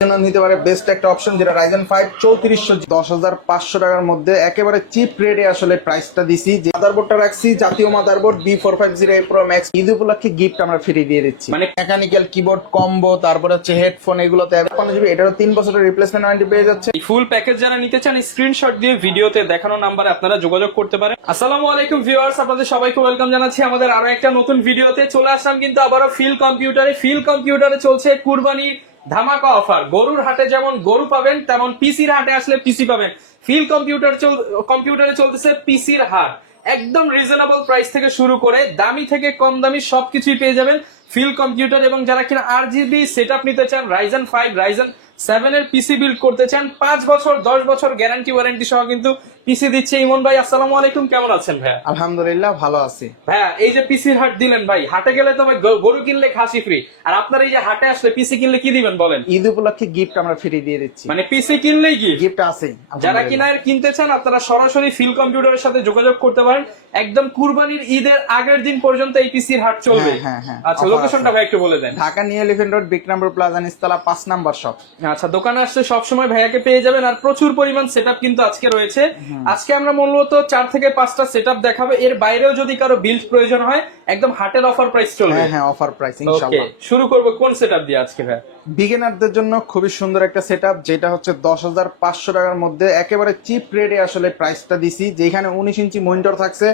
নিতে পারে বেস্ট একটা অপশন, যেটা Ryzen 5 3400 10,500 টাকার মধ্যে একেবারে চিপ রেটে আসলে প্রাইসটা দিছি। যে মাদারবোর্ডটা রাখছি জাতীয় motherboard B450 Pro Max, Eid উপলক্ষে গিফট আমরা ফ্রি দিয়ে দিচ্ছি। মানে মেকানিক্যাল কিবোর্ড কম্বো, তারপরে হচ্ছে হেডফোন, এগুলোতে 55 জিবি, এটারও 3 বছরের রিপ্লেসমেন্ট ওয়ারেন্টি পেয়ে যাচ্ছে। ফুল প্যাকেজ যারা নিতে চান স্ক্রিনশট দিয়ে ভিডিওতে দেখানো নাম্বারে আপনারা যোগাযোগ করতে পারেন। আসসালামু আলাইকুম ভিউয়ার্স, আপনাদের সবাইকে ওয়েলকাম জানাচ্ছি আমাদের আরো একটা নতুন ভিডিওতে। চলে আসলাম কিন্তু আবারও ফিল কম্পিউটারে চলছে কুরবানির ধামাকা অফার। গরুর হাটে যেমন গরু পাবেন, তেমন পিসির হাটে আসলে পিসি পাবেন। ফিল কম্পিউটারে চলতেছে পিসির হাট। একদম রিজনেবল প্রাইস থেকে শুরু করে দামি থেকে কম দামি সবকিছুই পেয়ে যাবেন ফিল কম্পিউটার। এবং যারা কিনা RGB সেটআপ নিতে চান, Ryzen 5 Ryzen 7 এর পিসি বিল্ড করতে চান, 5 বছর 10 বছর গ্যারান্টি ওয়ারেন্টি সহ কিন্তু পিসি দিচ্ছে। ইমন ভাই আসসালামু আলাইকুম, কেমন আছেন ভাইয়া? আলহামদুলিল্লাহ ভালো আছি ভাইয়া। এই যে পিসির হাট দিলেন ভাই, হাটে গেলে তো ভাই গরু কিনলে খাসি ফ্রি, আর আপনার এই যে হাটে আসলে পিসি কিনলে কি দিবেন বলেন? ঈদ উপলক্ষে গিফট আমরা ফ্রি দিয়ে দিচ্ছি। মানে পিসি কিনলেই গিফট আছে। যারা কিনা কিনতে চান আপনারা সরাসরি ফিল কম্পিউটারের সাথে যোগাযোগ করতে পারেন। একদম কুরবানির ঈদের আগের দিন পর্যন্ত এই পিসির হাট চলবে। আচ্ছা, লোকেশনটা ভাই একটু বলে দেন। Dhaka New Elephant Road, big number plaza, নিচতলা 5 নাম্বার শপ। আচ্ছা, দোকানে আসলে সবসময় ভাইয়াকে পেয়ে যাবেন। আর প্রচুর পরিমাণ সেটআপ কিন্তু আজকে রয়েছে। আজকে আমরা মূলত 4 থেকে 5টা সেটআপ দেখাবো। এর বাইরেও যদি কারো বিল্ড প্রয়োজন হয় একদম হাটের অফার প্রাইস চলবে। হ্যাঁ, অফার প্রাইস ইনশাআল্লাহ। শুরু করব কোন সেটআপ দিয়ে আজকে ভাই? বিগিনারদের জন্য খুবই সুন্দর একটা সেটআপ, যেটা হচ্ছে 10,500 টাকার মধ্যে একেবারে চিপ রেটে আসলে প্রাইসটা দিছি। যেখানে 19 ইঞ্চি মনিটর থাকছে,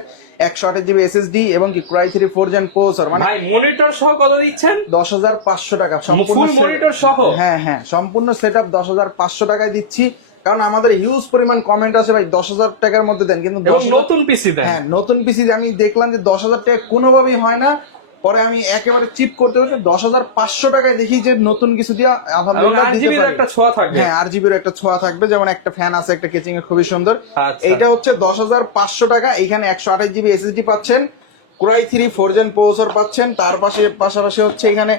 128 জিবি SSD এবং কি Core i3 4 Gen প্রসেসর। মানে ভাই মনিটর সহ কত দিচ্ছেন? 10,500 টাকা সম্পূর্ণ মনিটর সহ। হ্যাঁ, সম্পূর্ণ সেটআপ 10,500 টাকায় দিচ্ছি। কারণ আমাদের হিউজ পরিমাণ কমেন্ট আছে ভাই 10,000 টাকার মধ্যে দেন, কিন্তু নতুন পিসি দেন। হ্যাঁ, নতুন পিসি আমি দেখলাম যে 10,000 টাকা কোনোভাবেই হয় না। পরে আমি একেবারে চিপ করতে হচ্ছে 10,500 টাকায় দেখি যে নতুন কিছু দিয়ে আলহামদুলিল্লাহ দিতে পারি। একটা ছোঁয়া থাকবে। হ্যাঁ, RGB এর একটা ছোঁয়া থাকবে, যেমন একটা ফ্যান আছে, একটা কেচিং এর খুবই সুন্দর। আচ্ছা। এইটা হচ্ছে 10,500 টাকা। এখানে 128 জিবি SSD পাচ্ছেন, Core i3 4 Gen প্রসেসর পাচ্ছেন, তার পাশাপাশি হচ্ছে এখানে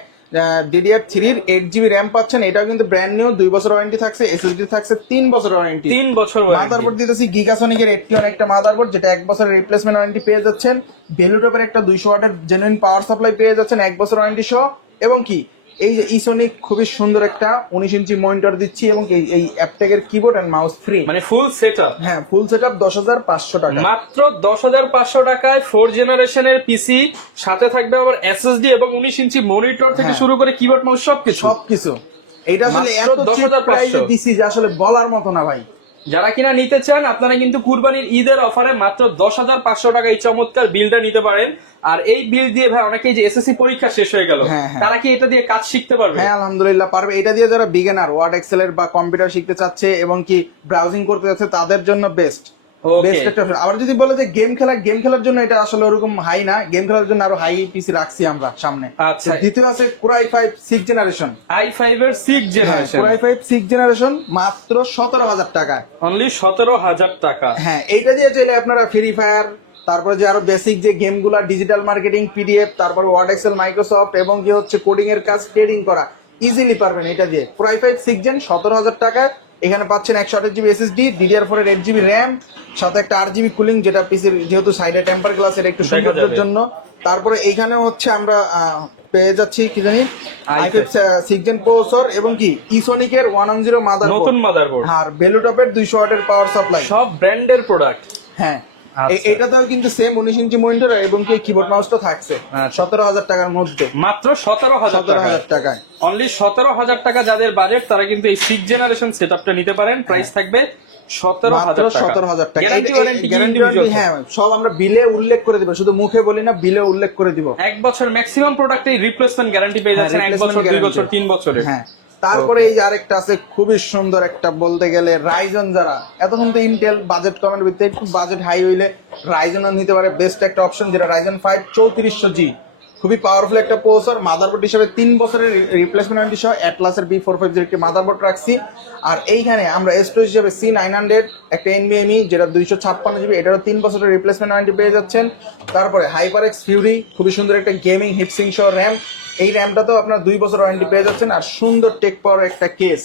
DDR3 এর 8 জিবি র্যাম পাচ্ছেন। এটাও কিন্তু ব্র্যান্ড নিউ, 2 বছর ওয়ারেন্টি থাকছে। SSD থাকছে 3 বছর ওয়ারেন্টি। 3 বছর ওয়ারেন্টি। মাদারবোর্ড দিতেছি গিগাসনিক এর 81 একটা মাদারবোর্ড, যেটা 1 বছরের রিপ্লেসমেন্ট ওয়ারেন্টি পেয়ে যাচ্ছেন। ভেলুটপের একটা 200 ওয়াটের জেনুইন পাওয়ার সাপ্লাই পেয়ে যাচ্ছেন 1 বছর ওয়ারেন্টি সহ। এবং কি এই যে ইসোনিক খুবই সুন্দর একটা 19 ইঞ্চি মনিটর দিচ্ছি, এবং এই অ্যাপটেকের কিবোর্ড এন্ড মাউস ফ্রি। মানে ফুল সেটআপ। হ্যাঁ, ফুল সেটআপ 10,500 টাকা। মাত্র 10,500 টাকায় 4 জেনারেশনের পিসি, সাথে থাকবে আবার SSD এবং 19 ইঞ্চি মনিটর থেকে শুরু করে কিবোর্ড মাউস সবকিছু। এইটা আসলে এত চিপ প্রাইসে দিছি যে আসলে বলার মতো না ভাই। যারা কিনা নিতে চান আপনারা কিন্তু কুরবানির ঈদের অফারে মাত্র 10,500 টাকা এই চমৎকার বিলটা নিতে পারেন। আর এই বিল দিয়ে ভাই অনেকেই যে SSC পরীক্ষা শেষ হয়ে গেল, তারা কি এটা দিয়ে কাজ শিখতে পারবে? হ্যাঁ, আলহামদুলিল্লাহ পারবে। এটা দিয়ে যারা বিগিনার, ওয়ার্ড এক্সেল এর বা কম্পিউটার শিখতে চাচ্ছে এবং কি ব্রাউজিং করতে যাচ্ছে, তাদের জন্য বেস্ট একটা। আবার যদি বলে যে গেম খেলার জন্য এটা আসলে ওরকম হাই না। গেম খেলার জন্য আরো হাই পিসি রাখছি আমরা সামনে। আচ্ছা, দ্বিতীয় আছে Core i5 6 জেনারেশন। i5 এর 6 জেনারেশন। Core i5 6 জেনারেশন মাত্র 17,000 টাকা। অনলি 17,000 টাকা। হ্যাঁ, এইটা দিয়ে চাইলে আপনারা ফ্রি ফায়ার, তারপরে যে আরো বেসিক যে গেমগুলো, ডিজিটাল মার্কেটিং, PDF, তারপরে ওয়ার্ড এক্সেল, মাইক্রোসফট এবং কি হচ্ছে কোডিং এর কাজ, ট্রেডিং করা ইজিলি পারবেন এটা দিয়ে। Core i5 6 Gen 17,000 টাকা। এখানে পাচ্ছেন 128 জিবি SSD, DDR4 এর 8 জিবি র্যাম, সাথে একটা RGB কুলিং, যেটা পিসির যেহেতু সাইডে টেম্পার গ্লাস, এটা একটু সৌন্দর্যের জন্য। তারপরে এইখানে হচ্ছে আমরা পেয়ে যাচ্ছি কি জানি i5 6 Gen প্রসেসর এবং কি ইসোনিক এর 110 মাদারবোর্ড, নতুন মাদারবোর্ড, আর ভেলুটপের 200 ওয়াটের পাওয়ার সাপ্লাই, সব ব্র্যান্ডের প্রোডাক্ট। হ্যাঁ, এটাতেও কিন্তু সেম 19 ইঞ্চি মনিটর এবং কি কিবোর্ড মাউসটা থাকছে 17,000 টাকার মধ্যে। মাত্র 17,000 টাকায়। অনলি 17,000 টাকা যাদের বাজেট, তারা কিন্তু এই 6 জেনারেশন সেটআপটা নিতে পারেন। প্রাইস থাকবে 17,000 টাকা। গ্যারান্টি হ্যাঁ, সব আমরা বিলে উল্লেখ করে দিব, শুধু মুখে বলি না, বিলে উল্লেখ করে দিব। 1 বছর ম্যাক্সিমাম প্রোডাক্টেই রিপ্লেসমেন্ট গ্যারান্টি পেয়ে যাচ্ছেন, 1 বছর 2 বছর 3 বছরের। হ্যাঁ, তারপরে এই যে আরেকটা আছে খুবই সুন্দর একটা, বলতে গেলে রাইজন, যারা এতক্ষণ তো ইন্টেল বাজেট কমেন্ট ভিত্তিতে, একটু বাজেট হাই হইলে রাইজন নিতে পারে বেস্ট একটা অপশন, যেটা Ryzen 5 3400G। খুবই পাওয়ারফুল একটা প্রসেসর। মাদারবোর্ড হিসেবে 3 বছরের রিপ্লেসমেন্ট ওয়ারেন্টি সহ অ্যাটলাসের B450 একটি মাদারবোর্ড রাখছি। আর এইখানে আমরা স্টোরেজ হিসেবে C900 একটা NVMe, যেটা 256 জিবি, এটারও 3 বছরের রিপ্লেসমেন্ট ওয়ারেন্টি পেয়ে যাচ্ছেন। তারপরে HyperX Fury, খুবই সুন্দর একটা গেমিং হিটসিং সহ র্যাম। এই র্যামটাতেও আপনার 2 বছর ওয়ারেন্টি পেয়ে যাচ্ছেন। আর সুন্দর টেক পাওয়ার একটা কেস,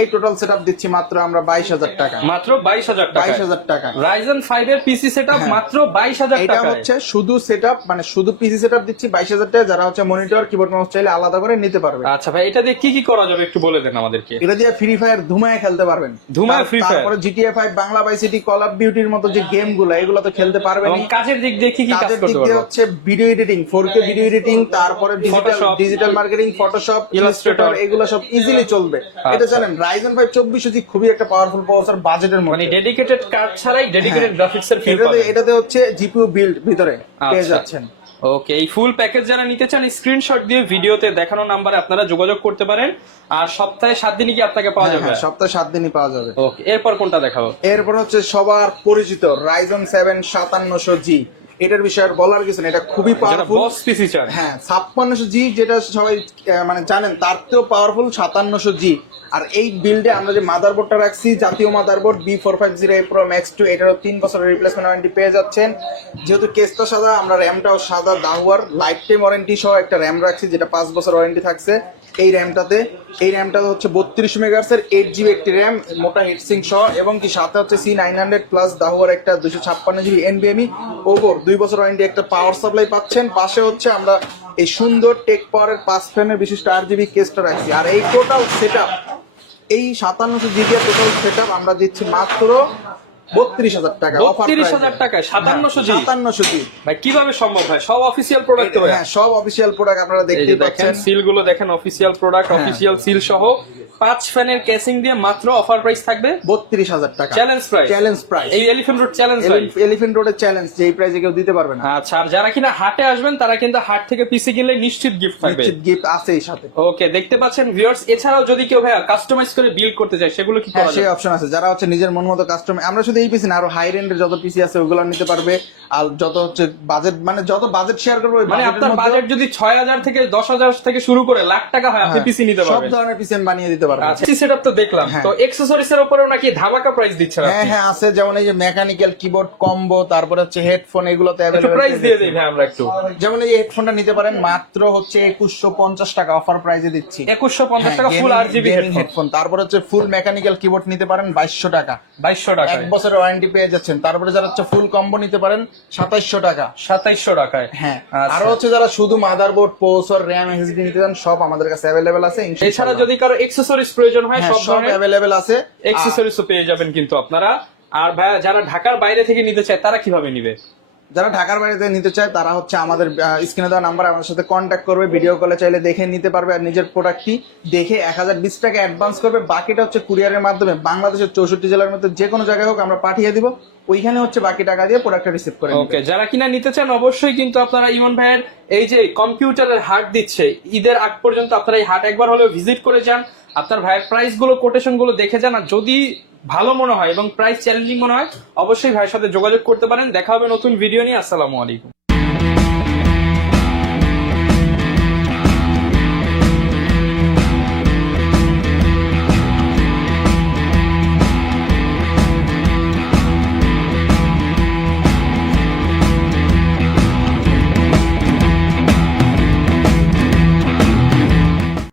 এই টোটাল সেটআপ দিচ্ছি মাত্র আমরা 22,000 টাকা। মাত্র 22,000 টাকা। 22,000 টাকা। Ryzen 5 এর পিসি সেটআপ মাত্র 22,000 টাকা। এটা হচ্ছে শুধু সেটআপ, মানে শুধু পিসি সেটআপ দিচ্ছি 22,000 টাকা। যারা হচ্ছে মনিটর কিবোর্ড মাউস চাইলে আলাদা করে নিতে পারবে। আচ্ছা ভাই, এটা দিয়ে কি কি করা যাবে একটু বলে দেন আমাদেরকে। এটা দিয়ে ফ্রি ফায়ার ধুমায় খেলতে পারবেন। ধুমায় ফ্রি ফায়ার, তারপরে GTA 5, বাংলা ভাই সিটি, কল অফ ডিউটির মতো যে গেমগুলো এগুলো তো খেলতে পারবেন। এবং কাজের দিক দিয়ে কি কি কাজ কাজের করতে দিক দিয়ে পারবো? হচ্ছে video editing, 4K video editing, তারপরে ডিজিটাল মার্কেটিং, ফটোশপ, ইলাস্ট্রেটর, এগুলো সব ইজিলি চলবে। এটা জানেন Ryzen 5 2400G খুবই একটা পাওয়ারফুল প্রসেসর বাজেটের মানে মধ্যে। ডেডিকেটেড কার্ড ছাড়াই ডেডিকেটেড গ্রাফিক্স এর ফিল পাবেন। এটাতে হচ্ছে জিপিইউ বিল্ড ভিতরে পেয়ে যাচ্ছেন। ওকে, এই ফুল প্যাকেজ যারা নিতে চান স্ক্রিনশট দিয়ে ভিডিওতে দেখানো নাম্বারে আপনারা যোগাযোগ করতে পারেন। আর সপ্তাহে 7 দিনই কি আপনাকে পাওয়া যাবে? সপ্তাহে 7 দিনই পাওয়া যাবে। ওকে, এরপর কোনটা দেখাবো? এরপর হচ্ছে সবার পরিচিত Ryzen 7 5700G। এটার বিষয়ে আর বলার কিছু না, এটা খুবই পাওয়ারফুল। বস পিসি চান? হ্যাঁ, 5600G যেটা সবাই মানে জানেন, তার থেকেও পাওয়ারফুল 5700G। আর এই বিল্ডে আমরা যে মাদারবোর্ডটা রাখছি, জাতীয় মাদারবোর্ড B450A Pro Max 2, এটারও 3 বছরের রিপ্লেসমেন্ট ওয়ারেন্টি পেয়ে যাচ্ছেন। যেহেতু কেসটা সাদা, আমরা র্যামটাও সাদা দাহুয়ার লাইফ টাইম ওয়ারেন্টি সহ একটা র্যাম রাখছি, যেটা 5 বছর ওয়ারেন্টি থাকছে এই র্যামটা হচ্ছে 32 মেগাহার্টজের 8GB একটি র্যাম, মোটা হিটসিং সহ, এবং কি সাথে হচ্ছে C900 প্লাস দাহুয়ার একটা 256GB NVMe ওভার 2 বছর ওয়ারেন্টি একটা পাওয়ার সাপ্লাই পাচ্ছেন। পাশে হচ্ছে আমরা এই সুন্দর টেক পাওয়ারের 5 ফ্যানের বিশিষ্ট RGB কেসটা রাখছি। আর এই টোটাল সেটআপ, এই 5700GB এর টোটাল সেটআপ আমরা দিচ্ছি মাত্র 32,000 টাকা। 32,000 টাকায় 5700G? ভাই কিভাবে সম্ভব? ভাই সব অফিসিয়াল প্রোডাক্ট? হ্যাঁ, সব অফিসিয়াল প্রোডাক্ট আপনারা দেখতে পাচ্ছেন। সিল গুলো দেখেন, অফিসিয়াল প্রোডাক্ট, অফিসিয়াল সিল সহ 5 ফ্যানের কেসিং দিয়ে মাত্র অফার প্রাইস থাকবে 32,000 টাকা। Challenge price. Challenge price. এই এলিফ্যান্ট রোড চ্যালেঞ্জ, এলিফ্যান্ট রোডের চ্যালেঞ্জ, যে এই প্রাইসে কেউ দিতে পারবে না। আচ্ছা, আর যারা কিনা হাটে আসবেন তারা কিন্তু হাট থেকে পিসি কিনলে নিশ্চিত গিফট থাকবে। নিশ্চিত গিফট আছে এই সাথে। ওকে, দেখতে পাচ্ছেন ভিউয়ার্স। এছাড়াও যদি কেউ ভাই কাস্টমাইজ করে বিল্ড করতে চায় সেগুলো কি করা হ্যাঁ, যাবে? সেই অপশন আছে। যারা হচ্ছে নিজের মন মতো কাস্টমার, আমরা শুধু এই পিসি না, আরো হাই রেন্ডের যত পিসি আছে ওগুলো নিতে পারবে। আর যত হচ্ছে বাজেট, মানে যত বাজেট শেয়ার করবে, মানে আপনার বাজেট যদি 6,000 থেকে 10,000 থেকে শুরু করে লাখ টাকা হয়, আপনি পিসি নিতে সব পারবেন। ধরনের পিসি বানিয়ে দিতে পারবেন। আচ্ছা, সেটআপ তো দেখলাম, তো অ্যাকসেসরিজ এর উপরেও নাকি ধামাকা প্রাইস দিচ্ছেন আপনি? হ্যাঁ হ্যাঁ, আছে। যেমন এই যে মেকানিক্যাল কিবোর্ড কম্বো, তারপরে হচ্ছে হেডফোন, এগুলোতে একটু অ্যাভেলেবল। প্রাইস দিয়ে দেই ভাই আমরা একটু। যেমন এই হেডফোনটা নিতে পারেন মাত্র হচ্ছে 2150 টাকা অফার প্রাইসে দিচ্ছি। 2150 টাকা ফুল RGB হেডফোন। তারপর হচ্ছে ফুল মেকানিক্যাল কিবোর্ড নিতে পারেন 2200 টাকা। 2200 টাকা, 1 বছরের ওয়ারেন্টি পেয়ে যাচ্ছেন। তারপরে যারা হচ্ছে ফুল কম্বো নিতে পারেন 2700 টাকা। 2700 টাকায়। হ্যাঁ, আচ্ছা। আরো হচ্ছে যারা শুধু মাদারবোর্ড, প্রসেসর, র্যাম, এসএসডি নিতে চান, সব আমাদের কাছে অ্যাভেলেবল আছে। এছাড়া যদি কারো অ্যাকসেসরিজ প্রয়োজন হয়, সব সব ধরনের অ্যাভেলেবল আছে। অ্যাকসেসরিজও পেয়ে যাবেন কিন্তু আপনারা। আর ভাই যারা ঢাকার বাইরে থেকে নিতে চায় তারা কিভাবে নিবে? যারা ঢাকার বাইরে থেকে নিতে চায় তারা হচ্ছে আমাদের স্ক্রিনে দেওয়া নাম্বার আমাদের সাথে কন্ট্যাক্ট করবে, ভিডিও কলে চাইলে দেখে নিতে পারবে। আর নিজের প্রোডাক্টটি দেখে 1020 টাকা অ্যাডভান্স করবে, বাকিটা হচ্ছে কুরিয়ারের মাধ্যমে বাংলাদেশের 64 জেলার মধ্যে যে কোনো জায়গায় হোক আমরা পাঠিয়ে দিব। ওইখানে হচ্ছে বাকি টাকা দিয়ে প্রোডাক্টটা রিসিভ করে ওকে, যারা কিনা নিতে চান অবশ্যই কিন্তু আপনারা ইমন ভাইয়ের এই যে কম্পিউটারের হাট দিচ্ছে, ঈদের আগ পর্যন্ত আপনারা এই হাট একবার হলেও ভিজিট করে যান। আপনার ভাইয়ের প্রাইস গুলো, কোটেশন গুলো দেখে যান। আর যদি ভালো মনে হয় এবং প্রাইস চ্যালেঞ্জিং মনে হয়, অবশ্যই ভাইয়ের সাথে যোগাযোগ করতে পারেন। দেখা হবে নতুন ভিডিও নিয়ে। আসসালামু আলাইকুম।